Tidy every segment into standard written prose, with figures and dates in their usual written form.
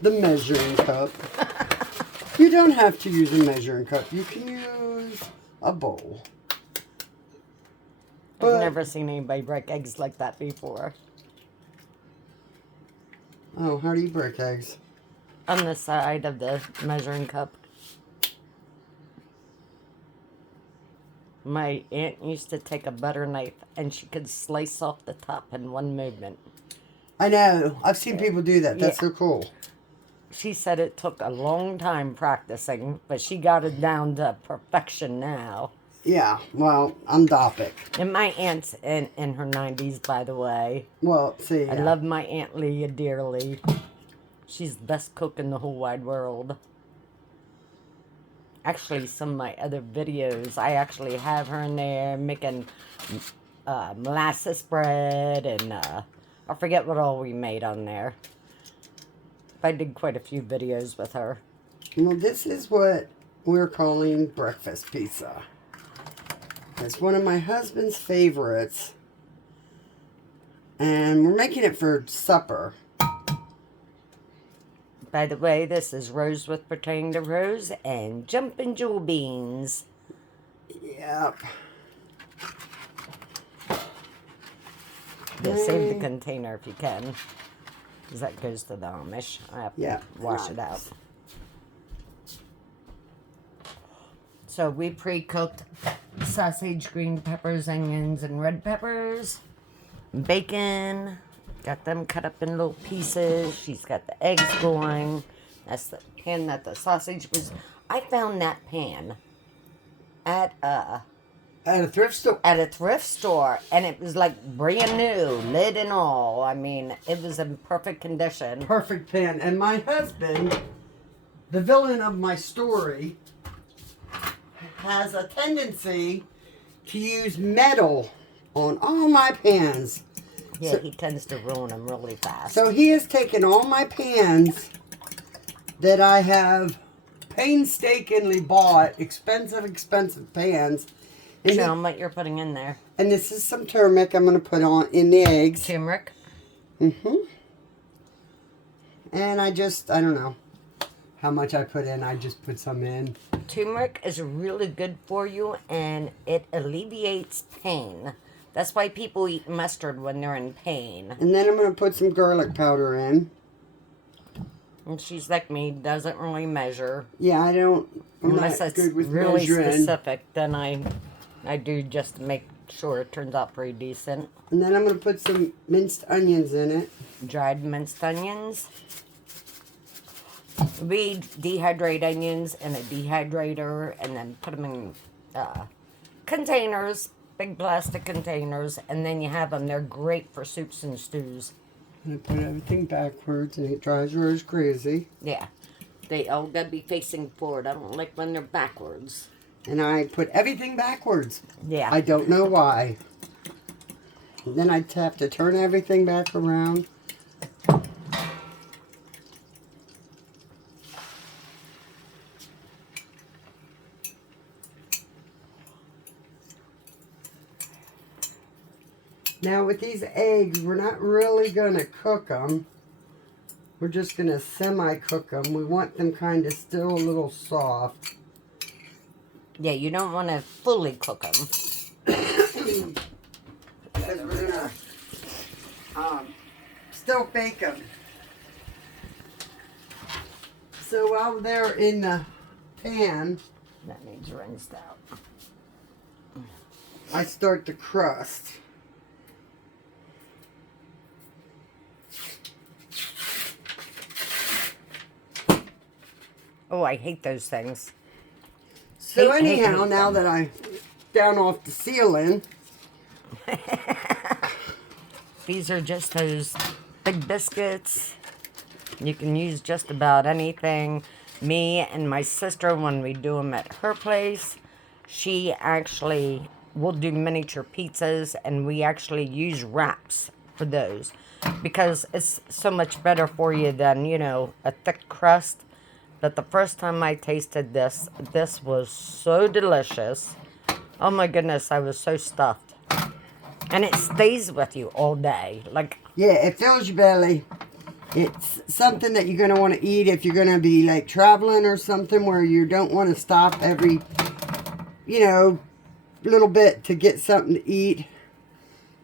the measuring cup. You don't have to use a measuring cup. You can use a bowl. I've never seen anybody break eggs like that before. Oh, how do you break eggs? On the side of the measuring cup. My aunt used to take a butter knife and she could slice off the top in one movement. I know. I've seen people do that. That's so cool. She said it took a long time practicing, but she got it down to perfection now. Yeah, well, I'm Dopic. And my aunt's in her 90s, by the way. Well, see. I love my Aunt Leah dearly. She's the best cook in the whole wide world. Actually, some of my other videos, I actually have her in there making molasses bread and I forget what all we made on there. I did quite a few videos with her. Well, this is what we're calling breakfast pizza. It's one of my husband's favorites. And we're making it for supper. By the way, this is Rose with Potato Rose and Jumpin' Jewel Beans. Yep. Yeah, save the container if you can. Because that goes to the Amish. I have to wash it out. So we pre-cooked sausage, green peppers, onions, and red peppers. Bacon. Got them cut up in little pieces. She's got the eggs going. That's the pan that the sausage was. I found that pan at a thrift store. At a thrift store, and it was like brand new, lid and all. I mean, it was in perfect condition. Perfect pan. And my husband, the villain of my story, has a tendency to use metal on all my pans. Yeah, so, he tends to ruin them really fast. So he has taken all my pans that I have painstakingly bought, expensive pans. And show them what you're putting in there. And this is some turmeric I'm going to put on in the eggs. Turmeric? Mm-hmm. And I don't know how much I put in. I just put some in. Turmeric is really good for you, and it alleviates pain. That's why people eat mustard when they're in pain. And then I'm going to put some garlic powder in. And she's like me, doesn't really measure. Yeah, I'm unless not it's good with really measuring. specific, then I do just to make sure it turns out pretty decent. And then I'm going to put some minced onions in it. Dried minced onions. We dehydrate onions in a dehydrator and then put them in containers, big plastic containers, and then you have them. They're great for soups and stews. And I put everything backwards and it drives Rose crazy. Yeah. They all gotta be facing forward. I don't like when they're backwards. And I put everything backwards. Yeah. I don't know why. And then I'd have to turn everything back around. Now with these eggs, we're not really going to cook them. We're just going to semi-cook them. We want them kind of still a little soft. Yeah, you don't want to fully cook them. Because we're going to still bake them. So while they're in the pan, that needs rinsed out. I start the crust. Oh, I hate those things. So anyhow, now that I'm down off the ceiling. These are just those big biscuits. You can use just about anything. Me and my sister, when we do them at her place, she actually will do miniature pizzas, and we actually use wraps for those because it's so much better for you than, a thick crust. But the first time I tasted this was so delicious. Oh my goodness, I was so stuffed. And it stays with you all day. Yeah, it fills your belly. It's something that you're going to want to eat if you're going to be like traveling or something where you don't want to stop every, you know, little bit to get something to eat.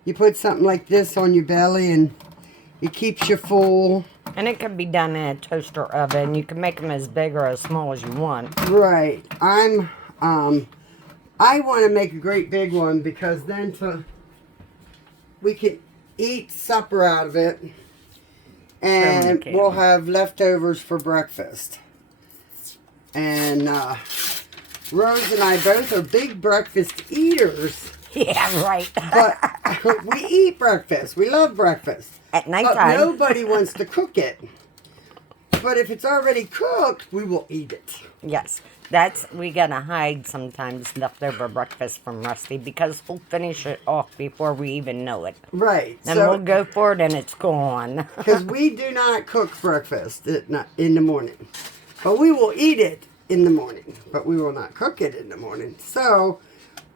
You put something like this on your belly and it keeps you full. And it can be done in a toaster oven. You can make them as big or as small as you want. Right. I want to make a great big one because then we can eat supper out of it. And we'll have leftovers for breakfast. And Rose and I both are big breakfast eaters. Yeah, right. But we eat breakfast. We love breakfast. At nighttime. But nobody wants to cook it. But if it's already cooked, we will eat it. Yes. We gotta hide sometimes leftover breakfast from Rusty because he'll finish it off before we even know it. Right. And we'll go for it and it's gone. Because we do not cook breakfast in the morning. But we will eat it in the morning. But we will not cook it in the morning. So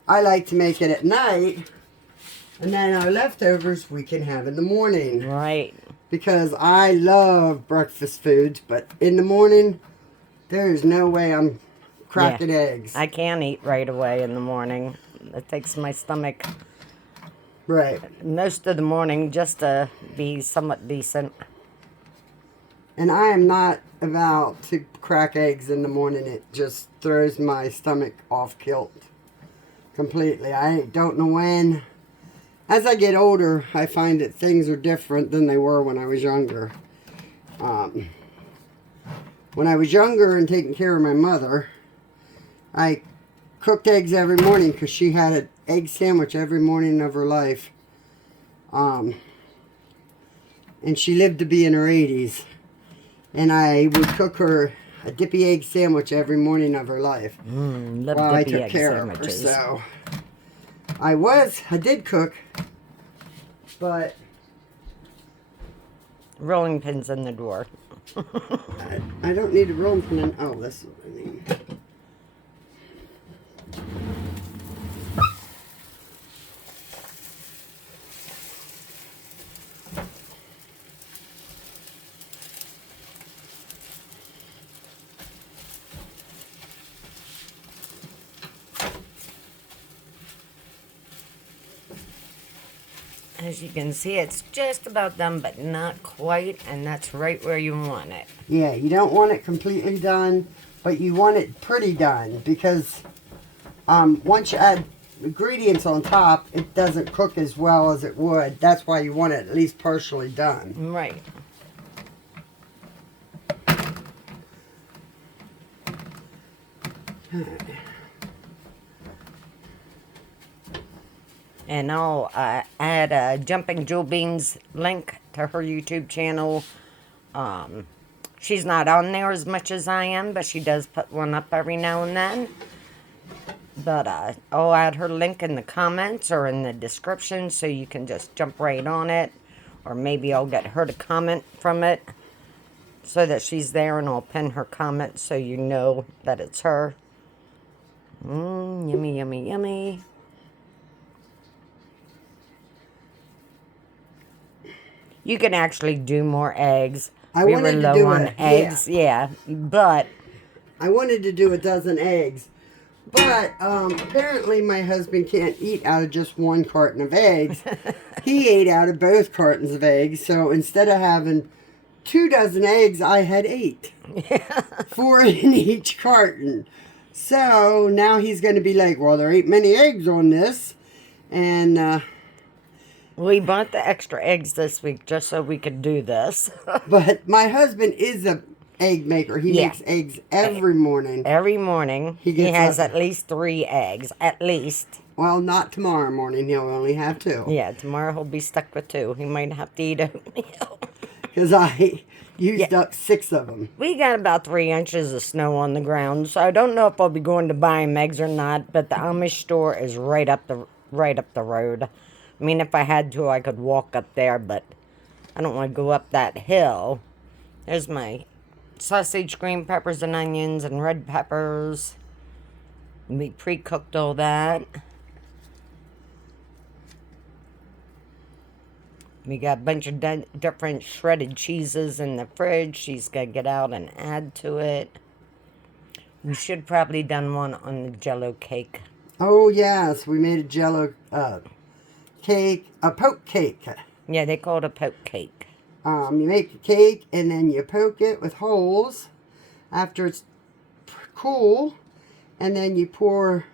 I like to make it at night. And then our leftovers we can have in the morning. Right. Because I love breakfast foods. But in the morning, there's no way I'm cracking eggs. I can't eat right away in the morning. It takes my stomach most of the morning just to be somewhat decent. And I am not about to crack eggs in the morning. It just throws my stomach off kilt completely. I don't know when. As I get older, I find that things are different than they were when I was younger. When I was younger and taking care of my mother, I cooked eggs every morning because she had an egg sandwich every morning of her life. And she lived to be in her 80s. And I would cook her a dippy egg sandwich every morning of her life while I took care of her. So I did cook, but rolling pins in the drawer. I don't need a rolling pin. Oh, this is what I need. As you can see, it's just about done, but not quite, and that's right where you want it. Yeah, you don't want it completely done, but you want it pretty done, because once you add ingredients on top, it doesn't cook as well as it would. That's why you want it at least partially done. Right. And I'll add a Jumping Jewel Beans link to her YouTube channel. She's not on there as much as I am, but she does put one up every now and then. But I'll add her link in the comments or in the description so you can just jump right on it. Or maybe I'll get her to comment from it so that she's there, and I'll pin her comment so you know that it's her. Yummy, yummy, yummy. You can actually do more eggs. We were low on eggs, yeah. But I wanted to do a dozen eggs. But apparently my husband can't eat out of just one carton of eggs. He ate out of both cartons of eggs. So instead of having 2 dozen eggs, I had 8. 4 in each carton. So now he's going to be like, well, there ain't many eggs on this. And we bought the extra eggs this week just so we could do this. But my husband is a egg maker. He makes eggs every morning. Every morning. He has at least 3 eggs. At least. Well, not tomorrow morning. He'll only have 2. Yeah, tomorrow he'll be stuck with 2. He might have to eat oatmeal. Because I used up 6 of them. We got about 3 inches of snow on the ground, so I don't know if I'll be going to buy him eggs or not, but the Amish store is right up the road. I mean, if I had to, I could walk up there, but I don't want to go up that hill. There's my sausage, green peppers, and onions, and red peppers. We pre-cooked all that. We got a bunch of different shredded cheeses in the fridge. She's going to get out and add to it. We should probably done one on the Jell-O cake. Oh, yes. We made a Jell-O cake, a poke cake. Yeah, they call it a poke cake. You make a cake and then you poke it with holes after it's cool. And then you pour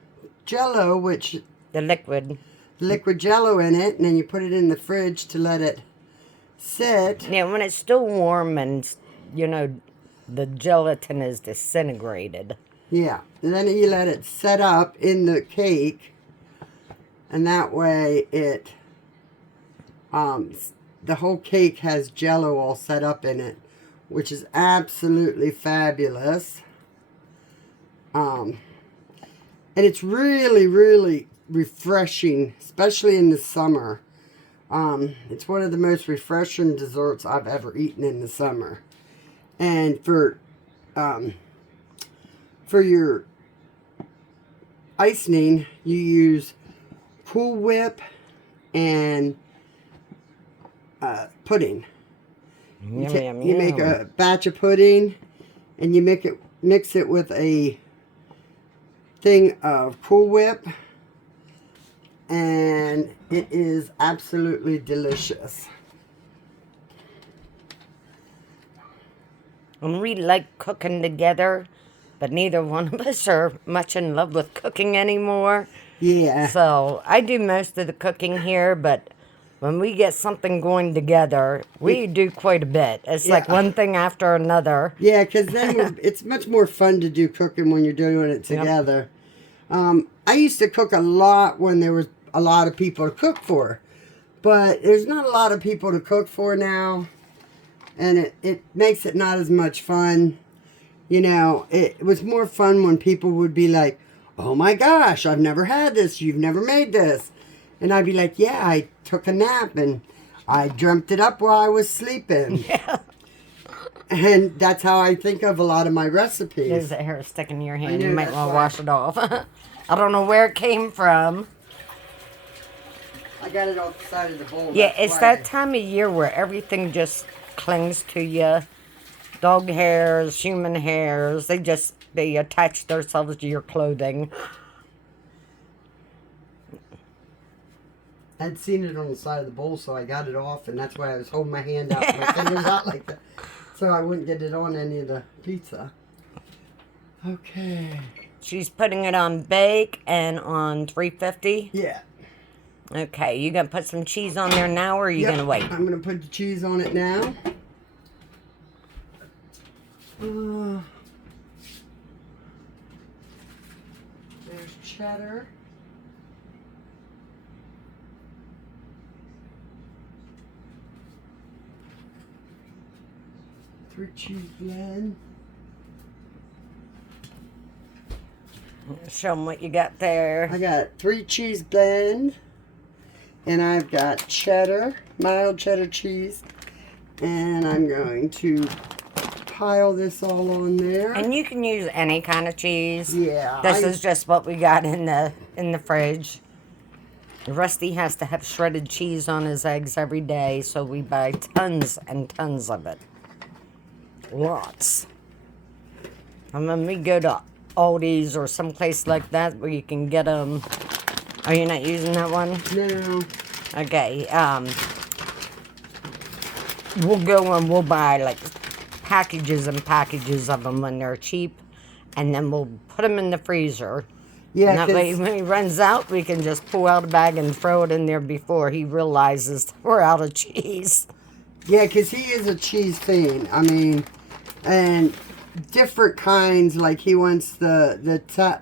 Jell-O, which... The liquid Jell-O in it. And then you put it in the fridge to let it sit. Yeah, when it's still warm and, you know, the gelatin is disintegrated. Yeah. And then you let it set up in the cake. And that way it... the whole cake has Jell-O all set up in it, which is absolutely fabulous. And it's really, really refreshing, especially in the summer. It's one of the most refreshing desserts I've ever eaten in the summer. And for your icing, you use Cool Whip and pudding. You make a batch of pudding and you mix it with a thing of Cool Whip, and it is absolutely delicious. And we like cooking together, but neither one of us are much in love with cooking anymore. Yeah. So I do most of the cooking here, but when we get something going together, we do quite a bit. It's like one thing after another. Yeah, because then it's much more fun to do cooking when you're doing it together. Yep. I used to cook a lot when there was a lot of people to cook for. But there's not a lot of people to cook for now. And it makes it not as much fun. You know, it was more fun when people would be like, oh my gosh, I've never had this. You've never made this. And I'd be like, yeah, I took a nap and I dreamt it up while I was sleeping. Yeah. And that's how I think of a lot of my recipes. There's a hair sticking in your hand. know, You might that's want to why. wash it off. I don't know where it came from. I got it off the side of the bowl. Yeah, that's it's why. that time of year where everything just clings to you. Dog hairs, human hairs, they attach themselves to your clothing. I'd seen it on the side of the bowl, so I got it off, and that's why I was holding my hand out, my fingers out like that, so I wouldn't get it on any of the pizza. Okay. She's putting it on bake and on 350. Yeah. Okay, you gonna put some cheese on there now, or are you gonna wait? I'm gonna put the cheese on it now. There's cheddar. Three cheese blend. Show them what you got there. I got 3 cheese blend, and I've got cheddar, mild cheddar cheese, and I'm going to pile this all on there. And you can use any kind of cheese. Yeah. This is just what we got in the fridge. Rusty has to have shredded cheese on his eggs every day, so we buy tons and tons of it. Lots. And when we go to Aldi's or someplace like that where you can get them. Are you not using that one? No. Okay. We'll go and we'll buy like packages and packages of them when they're cheap, and then we'll put them in the freezer. Yeah, And that way, when he runs out, we can just pull out a bag and throw it in there before he realizes we're out of cheese. Yeah, because he is a cheese fiend. I mean, and different kinds. Like he wants the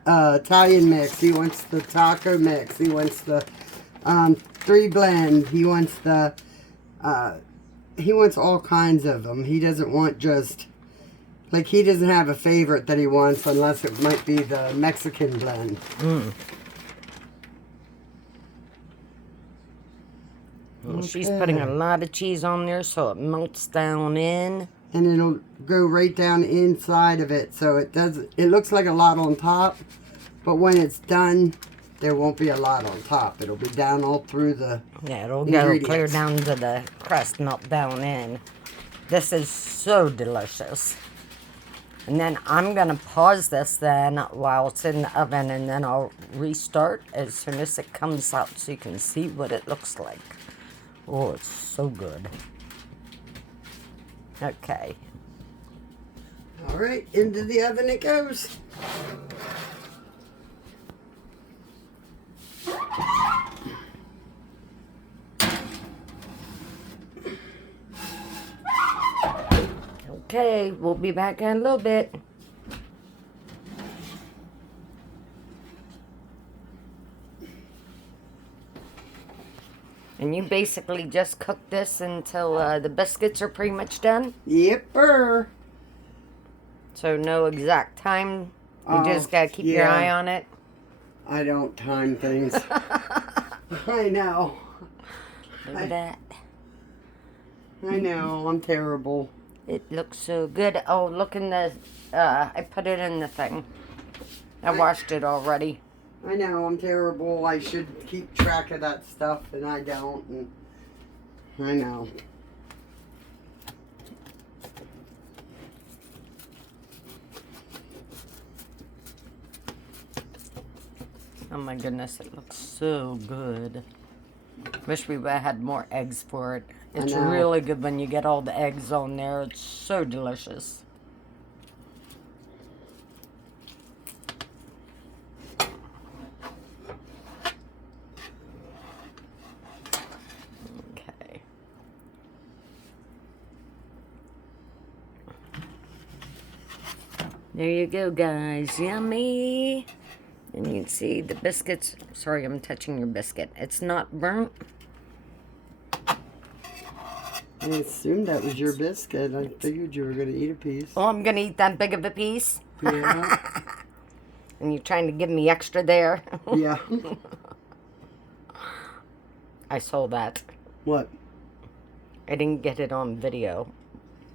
Italian mix. He wants the taco mix. He wants the 3 blend. He wants the he wants all kinds of them. He doesn't want just like he doesn't have a favorite that he wants unless it might be the Mexican blend. Well, she's putting a lot of cheese on there so it melts down in. And it'll go right down inside of it, so it looks like a lot on top, but when it's done, there won't be a lot on top. It'll be down all through the Yeah, it'll go clear ingredients. down to the crust, melt down in. This is so delicious. And then I'm going to pause this then while it's in the oven, and then I'll restart as soon as it comes out so you can see what it looks like. Oh, it's so good. Okay. All right, into the oven it goes. Okay, we'll be back in a little bit. And you basically just cook this until the biscuits are pretty much done? Yepper. So no exact time? You just gotta keep your yeah. eye on it? I don't time things. I know. Look at that. I know, I'm terrible. It looks so good. Oh, look in the... I put it in the thing. I washed it already. I know, I'm terrible. I should keep track of that stuff, and I don't. And I know. Oh my goodness, it looks so good. Wish we would have had more eggs for it. It's know. really good when you get all the eggs on there. It's so delicious. Okay. There you go, guys. Yummy. And you can see the biscuits. Sorry, I'm touching your biscuit. It's not burnt. I assumed that was your biscuit. I figured you were going to eat a piece. Oh, I'm going to eat that big of a piece. Yeah. And you're trying to give me extra there. Yeah. I saw that. What? I didn't get it on video.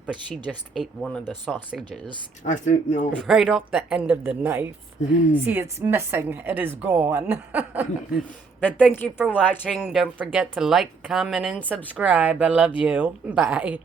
But she just ate one of the sausages I think, no. right off the end of the knife. See, it's missing. It is gone. But thank you for watching. Don't forget to like, comment, and subscribe. I love you. Bye.